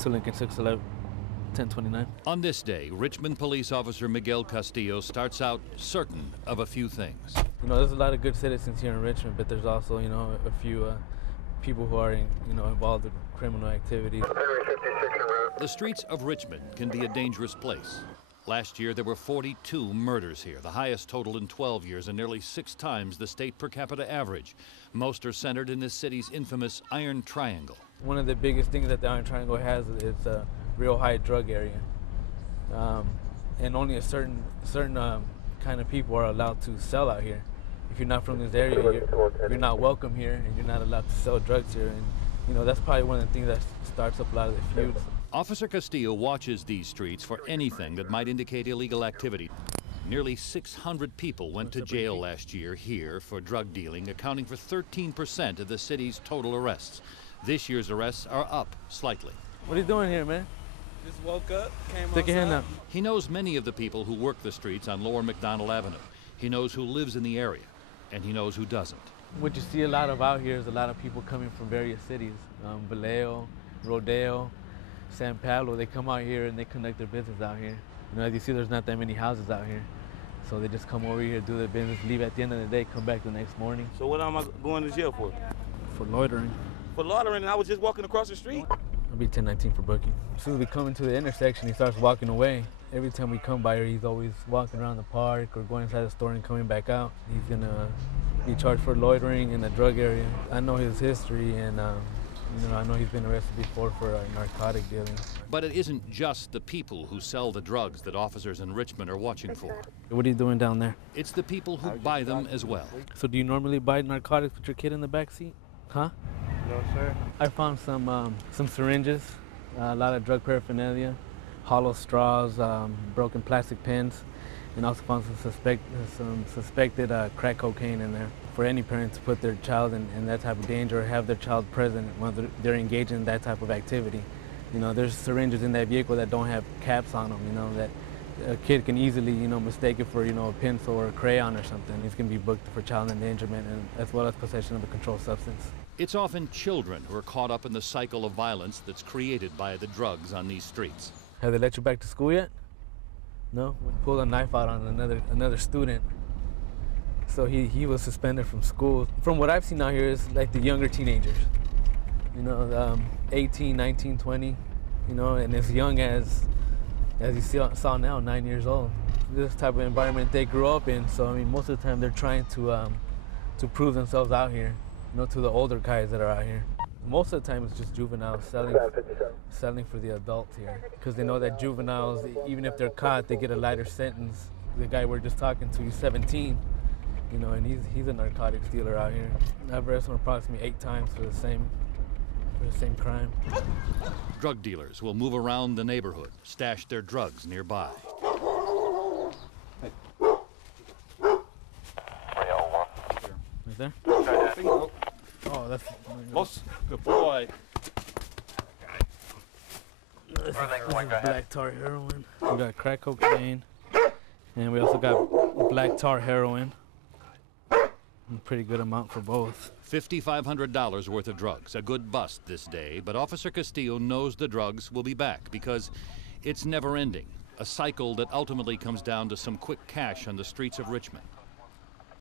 To Lincoln 611, 1029. On this day, Richmond police officer Miguel Castillo starts out certain of a few things. You know, there's a lot of good citizens here in Richmond, but there's also, you know, a few people who are, involved in criminal activities. The streets of Richmond can be a dangerous place. Last year, there were 42 murders here, the highest total in 12 years and nearly 6 times the state per capita average. Most are centered in this city's infamous Iron Triangle. One of the biggest things that the Iron Triangle has is a real high drug area. And only a certain kind of people are allowed to sell out here. If you're not from this area, you're not welcome here, and you're not allowed to sell drugs here. And, you know, that's probably one of the things that starts up a lot of the feuds. Officer Castillo watches these streets for anything that might indicate illegal activity. Nearly 600 people went to jail last year here for drug dealing, accounting for 13% of the city's total arrests. This year's arrests are up slightly. What are you doing here, man? Just woke up, came Stick your hand up. He knows many of the people who work the streets on Lower McDonald Avenue. He knows who lives in the area, and he knows who doesn't. What you see a lot of out here is a lot of people coming from various cities. Vallejo, Rodeo, San Pablo. They come out here and they conduct their business out here. You know, as you see, there's not that many houses out here. So they just come over here, do their business, leave at the end of the day, come back the next morning. So what am I going to jail for? For loitering. For loitering, and I was just walking across the street? I'll be 1019 for booking. As soon as we come into the intersection, he starts walking away. Every time we come by here, he's always walking around the park or going inside the store and coming back out. He's gonna be charged for loitering in the drug area. I know his history, and I know he's been arrested before for narcotic dealing. But it isn't just the people who sell the drugs that officers in Richmond are watching for. What are you doing down there? It's the people who buy them as well. So do you normally buy narcotics with your kid in the back seat? Huh? No, sir. I found some syringes, a lot of drug paraphernalia, hollow straws, broken plastic pens, and also found some suspected crack cocaine in there. For any parent to put their child in that type of danger or have their child present when they're engaged in that type of activity. You know, there's syringes in that vehicle that don't have caps on them, you know, that a kid can easily, mistake it for, a pencil or a crayon or something. He's going to be booked for child endangerment and as well as possession of a controlled substance. It's often children who are caught up in the cycle of violence that's created by the drugs on these streets. Have they let you back to school yet? No? We pulled a knife out on another student. So he was suspended from school. From what I've seen out here is like the younger teenagers. 18, 19, 20, and as young as you saw now, 9 years old. This type of environment they grew up in, so I mean, most of the time they're trying to prove themselves out here, to the older guys that are out here. Most of the time it's just juveniles selling for the adults here, because they know that juveniles, even if they're caught, they get a lighter sentence. The guy we're just talking to, he's 17, and he's a narcotics dealer out here. I've arrested him approximately 8 times for the same crime. Drug dealers will move around the neighborhood, stash their drugs nearby. Right there? Oh, that's good boy. This is black tar heroin. We got crack cocaine, and we also got black tar heroin. A pretty good amount for both. $5,500 worth of drugs, a good bust this day, but Officer Castillo knows the drugs will be back because it's never ending, a cycle that ultimately comes down to some quick cash on the streets of Richmond.